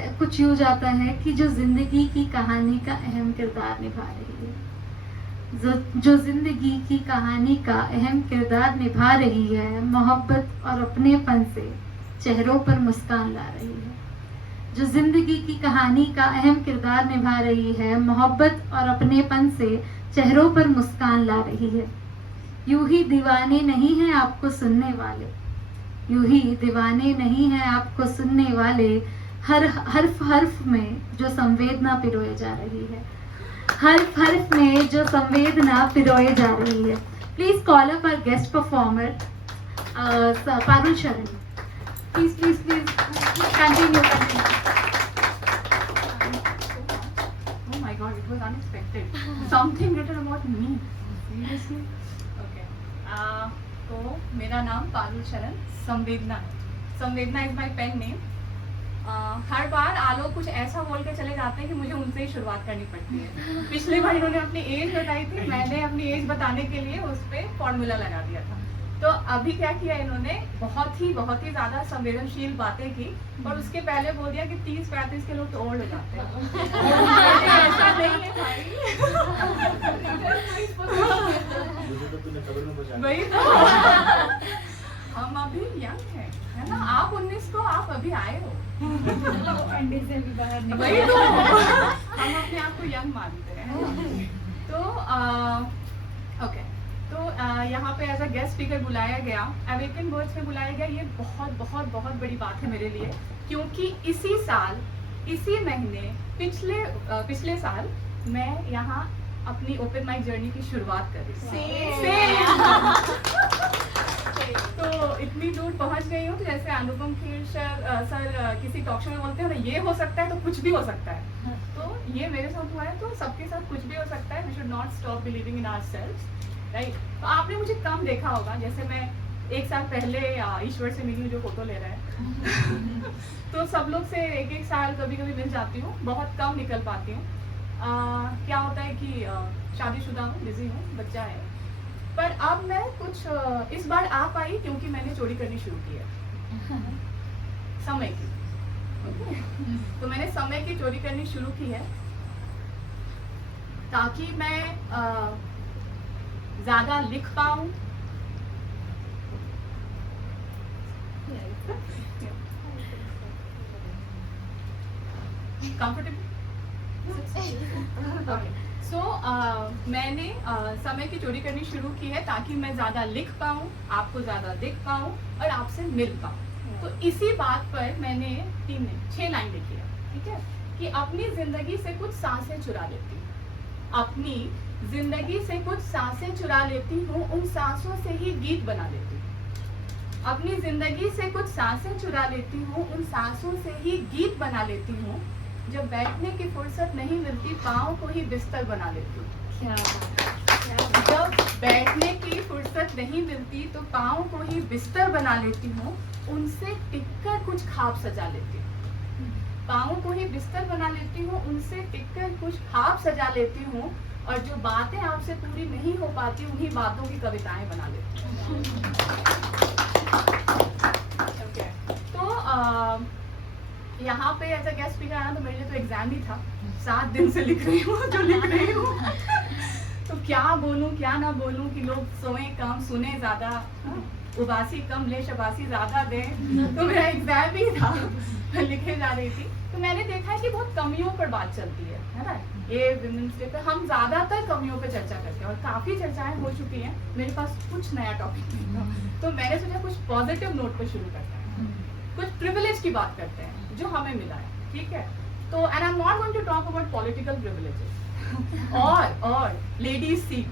में कुछ यूँ जाता है कि जो जिंदगी की कहानी का अहम किरदार निभा रही है, जो जिंदगी की कहानी का अहम किरदार निभा रही है, मोहब्बत और अपनेपन से चेहरों पर मुस्कान ला रही है। जो जिंदगी की कहानी का अहम किरदार निभा रही है, मोहब्बत और अपनेपन से चेहरों पर मुस्कान ला रही है। यूं ही दीवाने नहीं हैं आपको सुनने वाले, यूं ही दीवाने नहीं हैं आपको सुनने वाले, हर हर्फ हर्फ में जो संवेदना पिरोए जा रही है, हर्फ हर्फ में जो संवेदना पिरोए जा रही है। Please call up our guest performer Parul Sharan. Please please please continue continue. Oh my God, it was unexpected. Something written about me. Seriously? Okay. तो मेरा नाम पारुल शरण संवेदना है। संवेदना इज माई पेन नेम। हर बार आलोक कुछ ऐसा बोल के चले जाते हैं कि मुझे उनसे ही शुरुआत करनी पड़ती है। पिछली बार इन्होंने अपनी एज बताई थी, मैंने अपनी एज बताने के लिए उस पर फॉर्मूला लगा दिया था। तो अभी क्या किया इन्होंने, बहुत ही ज़्यादा संवेदनशील बातें की और उसके पहले बोल दिया कि 30-35 के लोग तो ओल्ड हो जाते हैं। ऐसा नहीं है भाई। वही तो, हम अभी यंग हैं, है ना? आप 19 को आप अभी आए हो, अंडे से भी बाहर निकल। वही तो, हम अपने आप को यंग मानते हैं। तो ओके, तो यहाँ पे एज अ गेस्ट स्पीकर बुलाया गया, अवेकन वर्ड्स में बुलाया गया। ये बहुत बहुत बहुत बड़ी बात है मेरे लिए, क्योंकि इसी साल, इसी महीने, पिछले साल मैं यहाँ अपनी ओपन माइक जर्नी की शुरुआत कर रही हूँ। तो इतनी दूर पहुँच गई हूँ, जैसे अनुपम खेर सर किसी टॉक शो में बोलते हैं ना, ये हो सकता है तो कुछ भी हो सकता है। तो ये मेरे साथ हुआ है, तो सबके साथ कुछ भी हो सकता है। We should not stop believing in ourselves, right? तो आपने मुझे कम देखा होगा, जैसे मैं 1 साल पहले ईश्वर से मिली हूँ जो फोटो ले रहा है। तो सब लोग से 1-1 साल कभी कभी मिल जाती हूँ, बहुत कम निकल पाती हूँ। क्या होता है कि शादीशुदा हूँ, बिजी हूँ, बच्चा है। पर अब मैं कुछ इस बार आ पाई क्योंकि मैंने चोरी करनी शुरू की है समय की। तो मैंने समय की चोरी करनी शुरू की है ताकि मैं ज्यादा लिख पाऊं, कंफर्टेबल। सो मैंने समय की चोरी करनी शुरू की है ताकि मैं ज्यादा लिख पाऊं, आपको ज्यादा दिख पाऊं और आपसे मिल पाऊं। तो इसी बात पर मैंने 6 लाइन लिखी है, ठीक है? कि अपनी जिंदगी से कुछ सांसें चुरा लेती हूँ, अपनी जिंदगी से कुछ सांसें चुरा लेती हूँ, उन सांसों से ही गीत बना लेती हूँ। अपनी जिंदगी से कुछ सांसें चुरा लेती हूँ, उन सांसों से ही गीत बना लेती हूँ। जब बैठने की फुर्सत नहीं मिलती, पाँव को ही बिस्तर बना लेती हूँ। जब बैठने की फुर्सत नहीं मिलती तो पाँव को ही बिस्तर बना लेती हूँ, उनसे टिककर कुछ ख्वाब सजा लेती हूँ। पाँव को ही बिस्तर बना लेती हूँ, उनसे टिककर कुछ ख्वाब सजा लेती हूँ, और जो बातें आपसे पूरी नहीं हो पाती उन्हीं बातों की कविताएं बना लेती हूँ। Okay. तो यहाँ पे एज अ गेस्ट स्पीकर आना तो मेरे लिए तो एग्जाम ही था। 7 दिन से लिख रही हूँ जो लिख रही हूँ। तो क्या बोलूँ क्या ना बोलूँ कि लोग सोए कम सुने ज्यादा, उबासी कम ले शबासी ज्यादा दे। तो मेरा एग्जाम ही था, मैं लिखे जा रही थी। तो मैंने देखा है कि बहुत कमियों पर बात चलती है ना? ये विमेंस डे पे हम ज्यादातर कमियों पे चर्चा करते हैं और काफी चर्चाएं हो चुकी हैं। मेरे पास कुछ नया टॉपिक नहीं था, तो मैंने सोचा कुछ पॉजिटिव नोट पे शुरू करते हैं, कुछ प्रिविलेज की बात करते हैं जो हमें मिला है, ठीक है? तो and I am not going to talk about political privileges और ladies seat,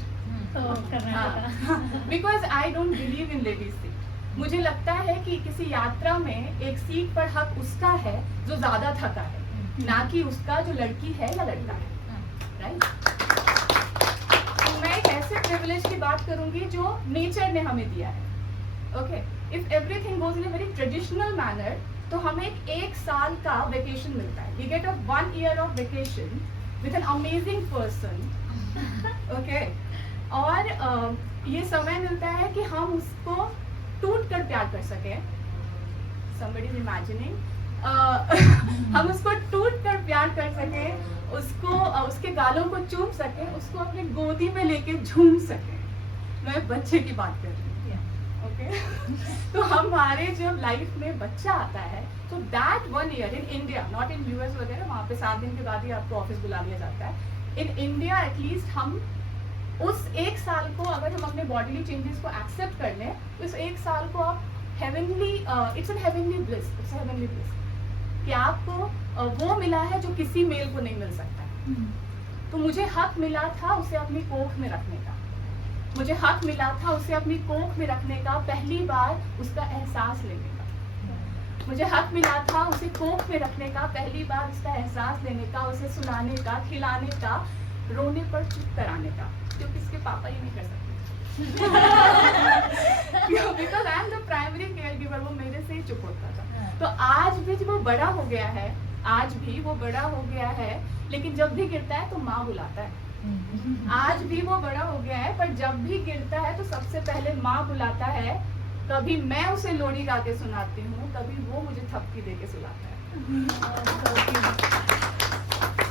because I don't believe in ladies seat. मुझे लगता है कि किसी यात्रा में एक सीट पर हक उसका है जो ज्यादा थका है, ना कि उसका जो लड़की है या लड़का है, राइट? तो मैं एक ऐसे प्रिविलेज की बात करूंगी जो नेचर ने हमें दिया है। Okay, if everything goes in a very traditional manner, तो हमें एक साल का वेकेशन मिलता है। We get a 1 year of vacation with an amazing person, okay? और ये समय मिलता है कि हम उसको टूट कर प्यार कर सकें। Somebody is imagining. हम उसको उसको उसके गालों को चूम सके, उसको अपने गोदी में लेके झूम सके। मैं बच्चे की बात कर रही हूँ, ओके। तो हमारे जब लाइफ में बच्चा आता है तो that 1 year in India, not in US वगैरह, वहाँ पे 7 दिन के बाद ही आपको ऑफिस बुला लिया जाता है। इन इंडिया एटलीस्ट हम उस 1 साल को अगर हम अपने बॉडीली चेंजेस को एक्सेप्ट कर लें, तो इस 1 साल को आप heavenly, it's an heavenly bliss, it's heavenly bliss कि आपको वो मिला है जो किसी मेल को नहीं मिल सकता। तो मुझे हक मिला था उसे अपनी कोख में रखने का, मुझे हक मिला था उसे अपनी कोख में रखने का, पहली बार उसका एहसास लेने का। मुझे हक मिला था उसे कोख में रखने का, पहली बार उसका एहसास लेने का, उसे सुलाने का, खिलाने का, रोने पर चुप कराने का, क्योंकि इसके पापा ही नहीं कर सकते। Because I am the primary care giver, वो मेरे से ही चुप होता था। तो आज भी जब वो बड़ा हो गया है, आज भी वो बड़ा हो गया है, लेकिन जब भी गिरता है तो माँ बुलाता है। आज भी वो बड़ा हो गया है, पर जब भी गिरता है तो सबसे पहले माँ बुलाता है। कभी मैं उसे लोरी गा के सुनाती हूँ, कभी वो मुझे थपकी दे के सुलाता है।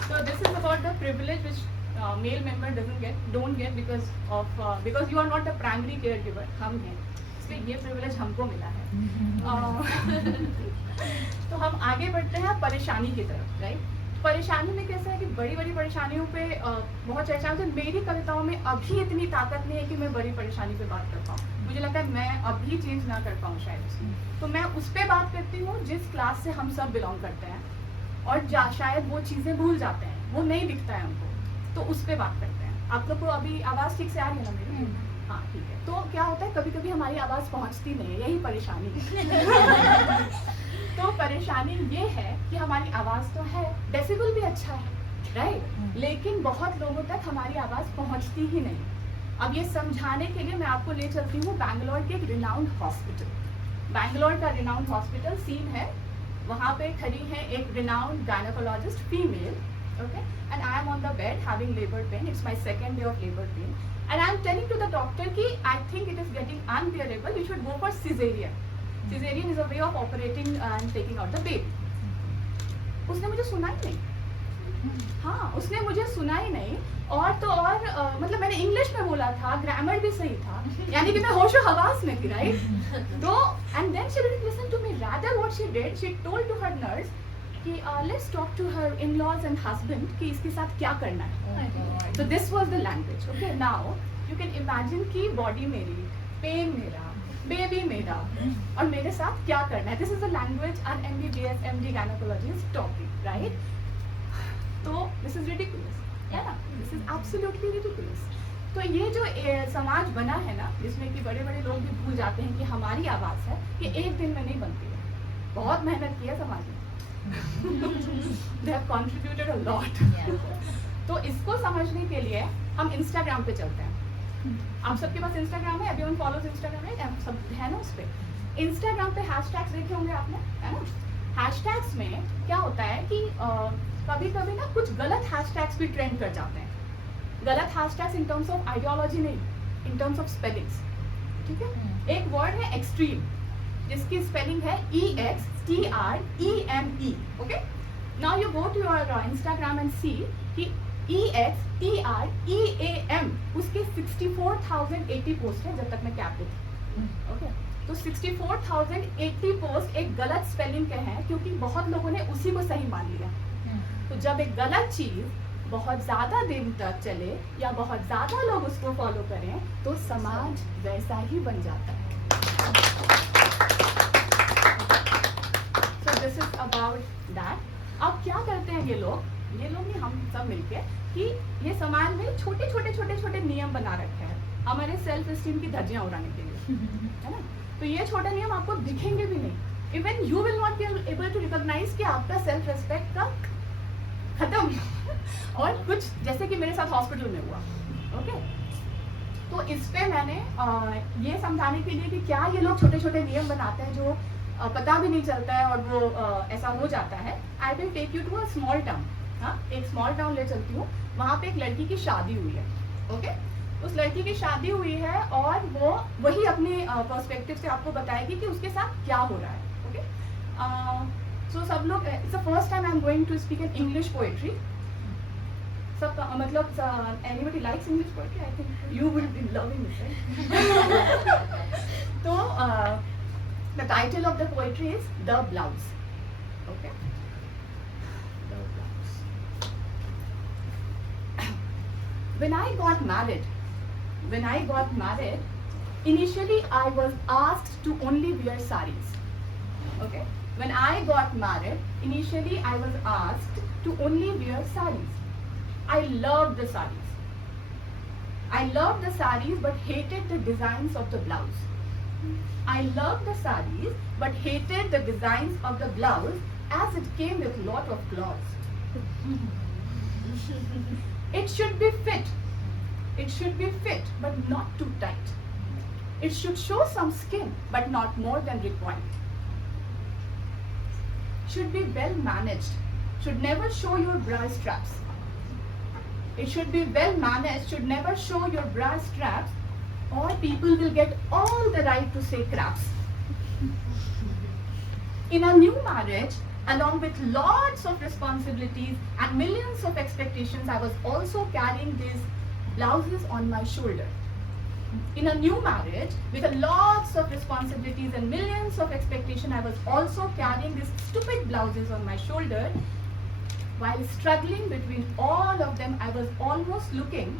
So this is about the privilege which male member don't get because you are not the primary caregiver, हम हैं, इसलिए ये privilege हमको मिला है। तो हम आगे बढ़ते हैं परेशानी की तरफ, राइट। परेशानी में कैसा है कि बड़ी बड़ी परेशानियों पे बहुत चर्चा होती है। मेरी कविताओं में अभी इतनी ताकत नहीं है कि मैं बड़ी परेशानी पे बात कर पाऊँ। मुझे लगता है मैं अभी चेंज ना कर पाऊँ शायद उसमें, तो मैं उस पर बात करती हूँ जिस क्लास से हम सब बिलोंग करते हैं, और शायद वो चीज़ें भूल जाते हैं, वो नहीं दिखता है हमको, तो उस पर बात करते हैं। आप लोग को अभी आवाज़ ठीक से आ रही है ना मेरी? हाँ, ठीक है। तो क्या होता है, कभी कभी हमारी आवाज़ पहुँचती नहीं है, यही परेशानी है। तो परेशानी ये है कि हमारी आवाज़ तो है, डेसिबल भी अच्छा है, राइट, लेकिन बहुत लोगों तक हमारी आवाज़ पहुंचती ही नहीं। अब ये समझाने के लिए मैं आपको ले चलती हूँ बैंगलोर के एक रिनाउंड हॉस्पिटल। बैंगलोर का रिनाउंड हॉस्पिटल सीन है, वहाँ पे खड़ी है एक renowned gynaecologist female, okay, and I am on the bed having labour pain, it's my second day of labour pain, and I am telling to the doctor कि I think it is getting unbearable, you should go for caesarean. Cesarean is a way of operating and taking out the baby. उसने मुझे सुना ही नहीं, हाँ, उसने मुझे सुना ही नहीं। और तो और मतलब मैंने इंग्लिश में बोला था, ग्रामर भी सही था, यानी कि मैं होशो हवास में थी, राइट। तो and then she didn't listen to me. Rather what she did, she told to her nurse कि let's talk to her in-laws and husband कि इसके साथ क्या करना है। So this was the language. Okay, now you can imagine कि body मेरी, pen मेरा, बेबी मेरा, और मेरे साथ क्या करना है। This is the language an MBBS MD gynecology is talking, right? तो दिस इज रिडिकुलस, है ना, दिस इज एब्सोल्युटली रिडिकुलस। तो ये जो समाज बना है ना, जिसमें कि बड़े बड़े लोग भी भूल जाते हैं कि हमारी आवाज़ है, ये एक दिन में नहीं बनती है, बहुत मेहनत की है समाज ने। They have contributed a lot. तो इसको समझने के लिए हम इंस्टाग्राम पे चलते हैं। आप सबके पास इंस्टाग्राम है, एवरीवन फॉलोज इंस्टाग्राम, राइट, सब है ना उस पर। इंस्टाग्राम पे हैशटैग्स देखे होंगे आपने, है ना। हैशटैग्स में क्या होता है कि कभी कभी ना कुछ गलत हैशटैग्स भी ट्रेंड कर जाते हैं। गलत hashtags in terms of ideology नहीं, इन टर्म्स ऑफ स्पेलिंग्स, ठीक है। एक वर्ड है एक्सट्रीम, जिसकी स्पेलिंग है EXTREME, okay. Now you go to your Instagram and see कि EXTREAM उसके 64,080 पोस्ट है जब तक मैं कैप पे थी, ओके। तो 64,080 पोस्ट एक गलत स्पेलिंग के हैं, क्योंकि बहुत लोगों ने उसी को सही मान लिया। तो जब एक गलत चीज बहुत ज्यादा दिन तक चले या बहुत ज्यादा लोग उसको फॉलो करें, तो समाज वैसा ही बन जाता है। So this is about that. अब क्या करते हैं ये लोग नहीं, हम सब मिलके, कि ये समाज में छोटे छोटे नियम बना रखे हैं हमारे सेल्फ एस्टीम की धज्जियां उड़ाने के लिए, है ना। तो ये छोटे नियम आपको दिखेंगे भी नहीं, even you will not be able to recognise कि आपका सेल्फ रेस्पेक्ट का खत्म। और कुछ जैसे कि मेरे साथ हॉस्पिटल में हुआ, ओके। तो इस पे मैंने ये समझाने के लिए कि क्या ये लोग छोटे छोटे नियम बनाते हैं जो पता भी नहीं चलता है और वो ऐसा हो जाता है। I will take you to a small town, हाँ, एक स्मॉल टाउन ले चलती हूँ। वहाँ पे एक लड़की की शादी हुई है, ओके। उस लड़की की शादी हुई है और वो वही अपने पर्सपेक्टिव से आपको बताएगी कि उसके साथ क्या हो रहा है, ओके। सो सब लोग, it's the first time I am going to speak in English poetry. सब मतलब anybody likes English poetry? I think you would be loving it, right? So the title of the poetry is The Blouse. Okay. The Blouse. When I got married, initially I was asked to only wear saris. Okay. When I got married, initially I was asked to only wear saris. I loved the saris. But hated the designs of the blouse. I loved the saris but hated the designs of the blouse as it came with lot of claws. It should be fit but not too tight. It should show some skin but not more than required. Should be well managed, should never show your bra straps. It should be well managed, should never show your bra straps, or people will get all the right to say craps. In a new marriage, along with lots of responsibilities and millions of expectations, I was also carrying these blouses on my shoulder. In a new marriage, with lots of responsibilities and millions of expectations, I was also carrying these stupid blouses on my shoulder. While struggling between all of them, I was almost looking,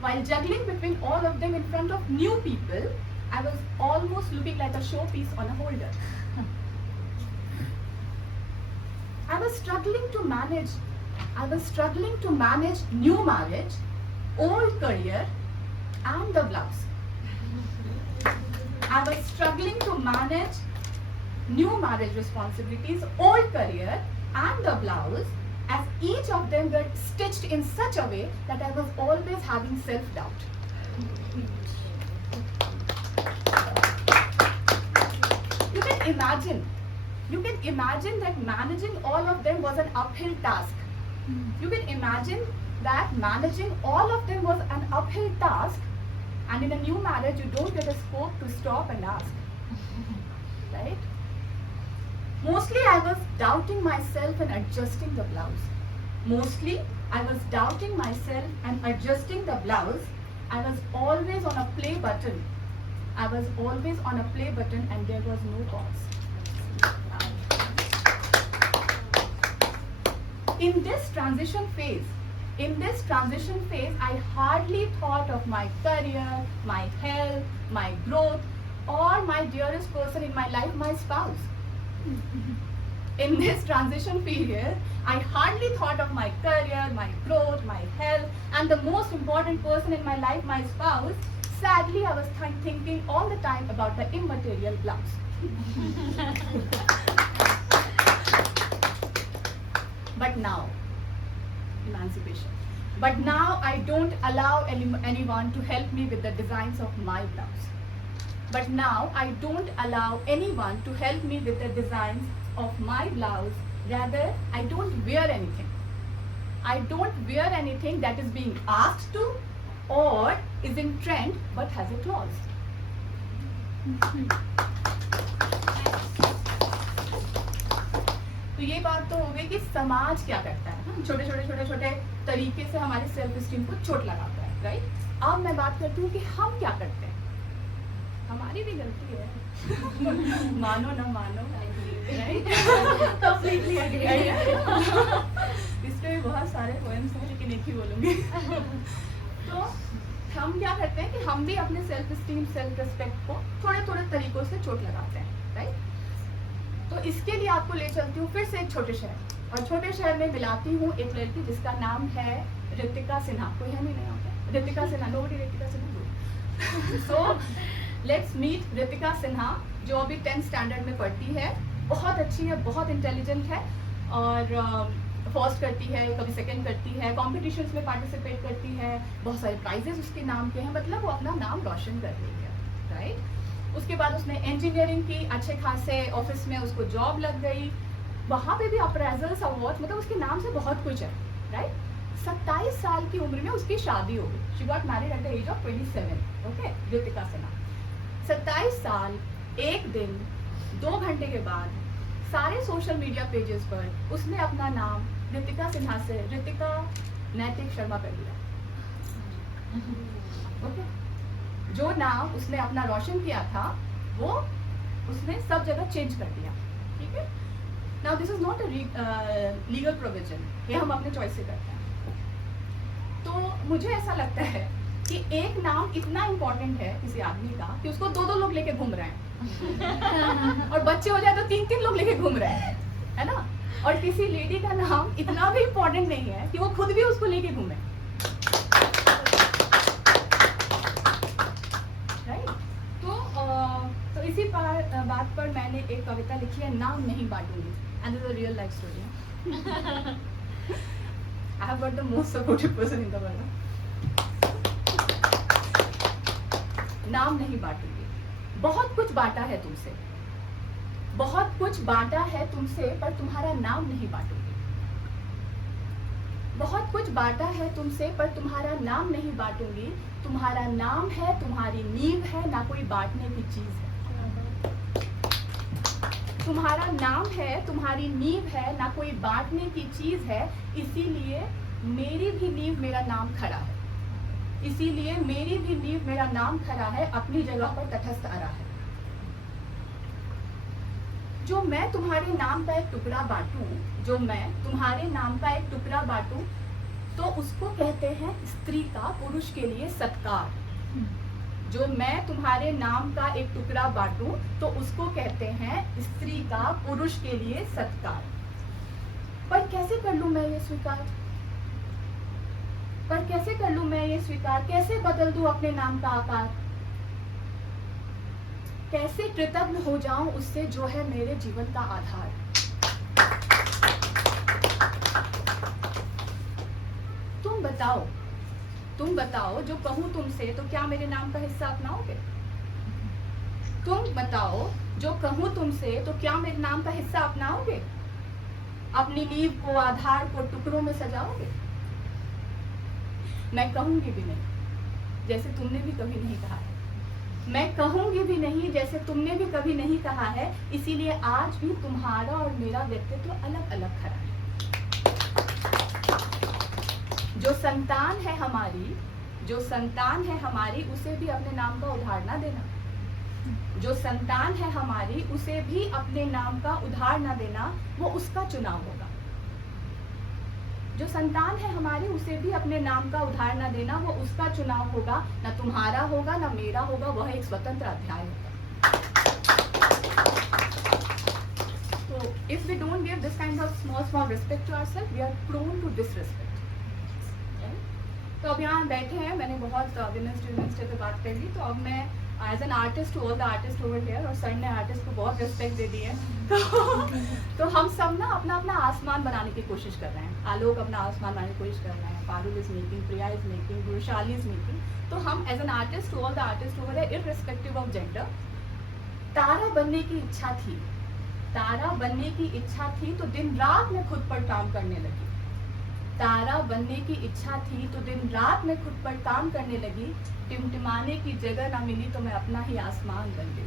while juggling between all of them in front of new people, I was almost looking like a showpiece on a holder. I was struggling to manage new marriage, old career, and the blouse. I was struggling to manage new marriage responsibilities, old career, and the blouse, as each of them were stitched in such a way that I was always having self-doubt. You can imagine that managing all of them was an uphill task. You can imagine that managing all of them was an uphill task, and in a new marriage you don't get a scope to stop and ask. Right? Mostly I was doubting myself and adjusting the blouse. I was always on a play button. And there was no pause. In this transition phase, I hardly thought of my career, my health, my growth, or my dearest person in my life, my spouse. In this transition period, I hardly thought of my career, my growth, my health, and the most important person in my life, my spouse. Sadly, I was thinking all the time about the immaterial blouse. But now, emancipation. But now I don't allow anyone to help me with the designs of my blouse. Rather, I don't wear anything that is being asked to or is in trend but has a clause. तो ये बात तो हो गई कि समाज क्या करता है, छोटे तरीके से हमारे सेल्फ एस्टीम को चोट लगाता है, राइट? अब मैं बात करती हूँ कि हम क्या करते हैं। हमारी भी गलती है, मानो ना मानो, राइट? Completely agree. इसमें भी बहुत सारे पोएम्स हैं, लेकिन एक ही बोलूँगी। तो हम क्या करते हैं कि हम भी अपने सेल्फ एस्टीम, सेल्फ रिस्पेक्ट को थोड़े तरीकों से चोट लगाते हैं, राइट? तो इसके लिए आपको ले चलती हूँ फिर से एक छोटे शहर, और छोटे शहर में मिलाती हूँ एक लड़की जिसका नाम है रितिका सिन्हा। कोई है नहीं होता? Ritika Sinha, nobody Ritika Sinha. So let's meet Ritika Sinha, जो अभी 10th स्टैंडर्ड में पढ़ती है। बहुत अच्छी है, बहुत इंटेलिजेंट है, और फर्स्ट करती है, कभी सेकंड करती है, कॉम्पिटिशन्स में पार्टिसिपेट करती है, बहुत सारे प्राइजेस उसके नाम के हैं, मतलब वो अपना नाम रोशन कर रही है, राइट? उसके बाद उसने इंजीनियरिंग की, अच्छे खासे ऑफिस में उसको जॉब लग गई, वहाँ पे भी अप्रेजल्स, अवार्ड्स, मतलब उसके नाम से बहुत कुछ है, राइट? 27 साल की उम्र में उसकी शादी हो गई। She got married at the age of 27, okay? Ritika Sinha 27 साल, एक दिन 2 घंटे के बाद सारे सोशल मीडिया पेजेस पर उसने अपना नाम रितिका सिन्हा से रितिका नैतिक शर्मा कर दिया। ओके, जो नाम उसने अपना रोशन किया था वो उसने सब जगह चेंज कर दिया। ठीक है, now this is not a legal provision, ये हम अपने चॉइस से करते हैं। तो मुझे ऐसा लगता है कि एक नाम इतना इंपॉर्टेंट है किसी आदमी का कि उसको 2-2 लोग लेके घूम रहे हैं और बच्चे हो जाए तो 3-3 लोग लेके घूम रहे हैं, है ना। और किसी लेडी का नाम इतना भी इंपॉर्टेंट नहीं है कि वो खुद भी उसको लेके घूमे, राइट। तो इसी बात पर मैंने एक कविता लिखी है, नाम नहीं बांटूंगी, and this is a real life story. I have got the most supportive person in the world. नाम नहीं बांटूंगी। बहुत कुछ बांटा है तुमसे, बहुत कुछ बांटा है तुमसे, पर तुम्हारा नाम नहीं बांटूंगी। बहुत कुछ बांटा है तुमसे, पर तुम्हारा नाम नहीं बांटूंगी। तुम्हारा नाम है, तुम्हारी नींव है, ना कोई बांटने की चीज है। तुम्हारा नाम है, तुम्हारी नींव है, ना कोई बांटने की चीज है। इसीलिए मेरी भी नींव, मेरा नाम खड़ा है। इसीलिए मेरी भी नींव, मेरा नाम खड़ा है, अपनी जगह पर तटस्थ आ रहा है। जो मैं तुम्हारे नाम का एक टुकड़ा बांटूं, जो मैं तुम्हारे नाम का एक टुकड़ा बांटूं, तो उसको कहते हैं स्त्री का पुरुष के लिए सत्कार। जो मैं तुम्हारे नाम का एक टुकड़ा बांटूं, तो उसको कहते हैं स्त्री का पुरुष के लिए सत्कार। पर कैसे कर लूं मैं ये स्वीकार? पर कैसे कर लूं मैं ये स्वीकार? कैसे बदल दूं अपने नाम का आकार? कैसे कृतज्ञ हो जाऊं उससे जो है मेरे जीवन का आधार? तुम बताओ, जो कहूं तुमसे तो क्या मेरे नाम का हिस्सा अपनाओगे? तुम बताओ, जो कहूं तुमसे तो क्या मेरे नाम का हिस्सा अपनाओगे? अपनी नींव को, आधार को टुकड़ों में सजाओगे? मैं कहूंगी भी नहीं, जैसे तुमने भी कभी नहीं कहा है। मैं कहूंगी भी नहीं, जैसे तुमने भी कभी नहीं कहा है। इसीलिए आज भी तुम्हारा और मेरा व्यक्तित्व अलग अलग खड़ा है। जो संतान है हमारी, उसे भी अपने नाम का उधार ना देना। जो संतान है हमारी, उसे भी अपने नाम का उधार ना देना, वो उसका चुनाव होगा। जो संतान है हमारी, उसे भी अपने नाम का उधार ना देना, वो उसका चुनाव होगा। ना तुम्हारा होगा, ना मेरा होगा, वह एक स्वतंत्र अध्याय होगा। So if we don't give this kind of small respect to ourselves, we are prone to disrespect. तो अब यहाँ बैठे हैं, मैंने बहुत विमेंस डे पे बात कर ली, तो अब मैं as an artist to all the artist over here, और सर ने आर्टिस्ट को बहुत रिस्पेक्ट दे दी है, तो हम सब ना अपना अपना आसमान बनाने की कोशिश कर रहे हैं। आलोक अपना आसमान बनाने की कोशिश कर रहे हैं, Parul is making, Priya is making, Gurushali is making. तो हम as an artist to all the artist over here, irrespective of gender, तारा बनने की इच्छा थी, तारा बनने की इच्छा थी, तो दिन रात में खुद पर काम करने लगी। तारा बनने की इच्छा थी, तो दिन रात में खुद पर काम करने लगी। टिमटिमाने की जगह ना मिली, तो मैं अपना ही आसमान बन गई।